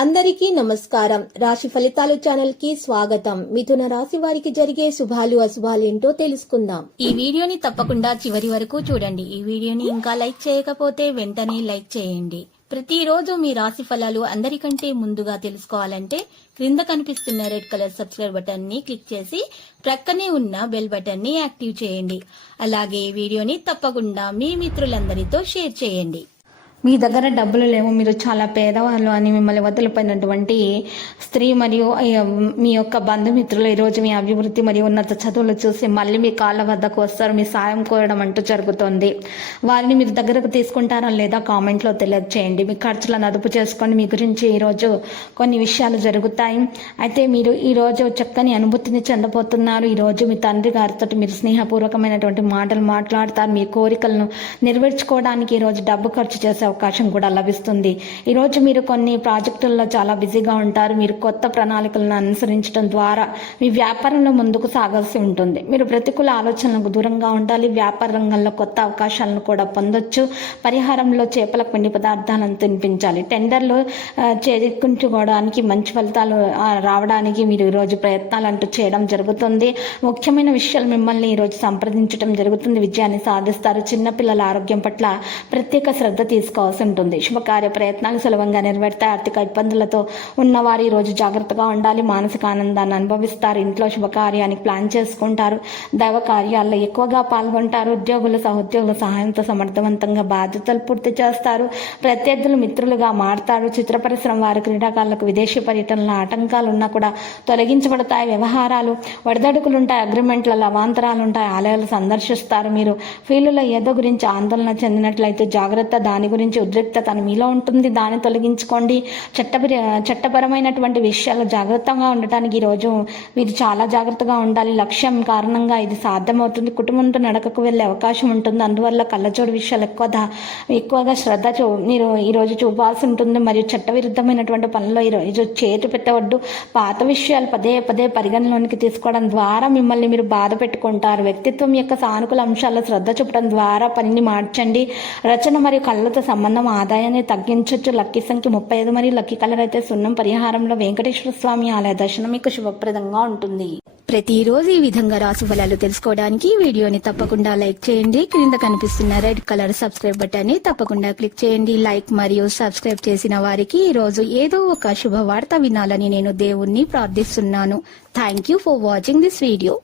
అందరికీ నమస్కారం. రాశి ఫలితాలు ఛానల్ కి స్వాగతం. మిథున రాశి వారికి జరిగే శుభాలు అశుభాలు ఏంటో తెలుసుకుందాం. ఈ వీడియోని తప్పకుండా చివరి వరకు చూడండి. ఈ వీడియోని ఇంకా లైక్ చేయకపోతే వెంటనే లైక్ చేయండి. ప్రతిరోజు మీ రాశి ఫలాలు అందరికంటే ముందుగా తెలుసుకోవాలంటే క్రింద కనిపిస్తున్న రెడ్ కలర్ సబ్స్క్రైబ్ బటన్ ని క్లిక్ చేసి ప్రక్కనే ఉన్న బెల్ బటన్ ని యాక్టివ్ చేయండి. అలాగే ఈ వీడియోని తప్పకుండా మీ మిత్రులందరితో షేర్ చేయండి. మీ దగ్గర డబ్బులు లేవు, మీరు చాలా పేదవాళ్ళు అని మిమ్మల్ని వదిలిపోయినటువంటి స్త్రీ మరియు మీ యొక్క బంధుమిత్రులు ఈరోజు మీ అభివృద్ధి మరియు ఉన్నత చదువులు చూసి మళ్ళీ మీ కాళ్ళ వద్దకు వస్తారు. మీ సాయం కోరడం అంటూ జరుగుతుంది. వారిని మీరు దగ్గరకు తీసుకుంటారా లేదా కామెంట్లో తెలియజేయండి. మీ ఖర్చులను అదుపు చేసుకొని మీ గురించి ఈరోజు కొన్ని విషయాలు జరుగుతాయి. అయితే మీరు ఈరోజు చక్కని అనుభూతిని చెందబోతున్నారు. ఈరోజు మీ తండ్రి గారితో మీరు స్నేహపూర్వకమైనటువంటి మాటలు మాట్లాడతారు. మీ కోరికలను నెరవేర్చుకోవడానికి ఈరోజు డబ్బు ఖర్చు చేసే అవకాశం కూడా లభిస్తుంది. ఈరోజు మీరు కొన్ని ప్రాజెక్టుల్లో చాలా బిజీగా ఉంటారు. మీరు కొత్త ప్రణాళికలను అనుసరించడం ద్వారా మీ వ్యాపారంలో ముందుకు సాగాల్సి ఉంటుంది. మీరు ప్రతికూల ఆలోచనలకు దూరంగా ఉండాలి. వ్యాపార రంగంలో కొత్త అవకాశాలను కూడా పొందొచ్చు. పరిహారంలో చేపల పిండి పదార్థాలను తినిపించాలి. టెండర్లు చేజిక్కించుకోవడానికి మంచి ఫలితాలు రావడానికి మీరు ఈరోజు ప్రయత్నాలు అంటూ చేయడం జరుగుతుంది. ముఖ్యమైన విషయాలు మిమ్మల్ని ఈరోజు సంప్రదించడం జరుగుతుంది. విజయాన్ని సాధిస్తారు. చిన్నపిల్లల ఆరోగ్యం పట్ల ప్రత్యేక శ్రద్ధ తీసుకోవాల్సి ఉంటుంది. శుభకార్య ప్రయత్నాలు సులభంగా నెరవేరుతాయి. ఆర్థిక ఇబ్బందులతో ఉన్నవారు ఈ రోజు జాగ్రత్తగా ఉండాలి. మానసిక ఆనందాన్ని అనుభవిస్తారు. ఇంట్లో శుభకార్యానికి ప్లాన్ చేసుకుంటారు. దైవ కార్యాల్లో ఎక్కువగా పాల్గొంటారు. ఉద్యోగులు సహోద్యోగుల సహాయంతో సమర్థవంతంగా బాధ్యతలు పూర్తి చేస్తారు. ప్రత్యర్థులు మిత్రులుగా మారతారు. చిత్ర పరిశ్రమ వారి క్రీడాకారులకు విదేశీ పర్యటనల ఆటంకాలు ఉన్నా కూడా తొలగించబడతాయి. వ్యవహారాలు ఒడిదడుకులుంటాయి. అగ్రిమెంట్లలో అవాంతరాలు ఉంటాయి. ఆలయాలు సందర్శిస్తారు. మీరు ఫీల్డ్లో ఏదో గురించి ఆందోళన చెందినట్లయితే జాగ్రత్త. దాని గురించి ఉద్రిక్తత మీలో ఉంటుంది. దాన్ని తొలగించుకోండి. చట్టపరమైనటువంటి విషయాలు జాగ్రత్తగా ఉండటానికి ఈరోజు మీరు చాలా జాగ్రత్తగా ఉండాలి. లక్ష్యం కారణంగా ఇది సాధ్యమవుతుంది. కుటుంబంతో నడకకు వెళ్ళే అవకాశం ఉంటుంది. అందువల్ల కళ్ళజోడు విషయాలు ఎక్కువగా శ్రద్ధ మీరు ఈరోజు చూపాల్సి ఉంటుంది. మరియు చట్టవిరుద్ధమైనటువంటి పనుల్లో ఈరోజు చేతి పెట్టవద్దు. పాత విషయాలు పదే పదే పరిగణలోనికి తీసుకోవడం ద్వారా మిమ్మల్ని మీరు బాధ పెట్టుకుంటారు. వ్యక్తిత్వం యొక్క సానుకూల అంశాల్లో శ్రద్ధ చూపడం ద్వారా పనిని మార్చండి. రచన మరియు కళ్ళతో సంబంధం ఆదాయాన్ని తగ్గించవచ్చు. లక్కీ సంఖ్య 35 మరియు లక్కీ కలర్ అయితే సున్నం. పరిహారంలో వెంకటేశ్వర స్వామి ఆలయ దర్శనం మీకు శుభప్రదంగా ఉంటుంది. ప్రతిరోజు ఈ విధంగా రాశి ఫలాలు తెలుసుకోవడానికి వీడియోని తప్పకుండా లైక్ చేయండి. క్రింద కనిపిస్తున్న రెడ్ కలర్ సబ్స్క్రైబ్ బటన్ ని తప్పకుండా క్లిక్ చేయండి. లైక్ మరియు సబ్స్క్రైబ్ చేసిన వారికి ఈ రోజు ఏదో ఒక శుభవార్త వినాలని నేను దేవుణ్ణి ప్రార్థిస్తున్నాను. Thank you for watching this video.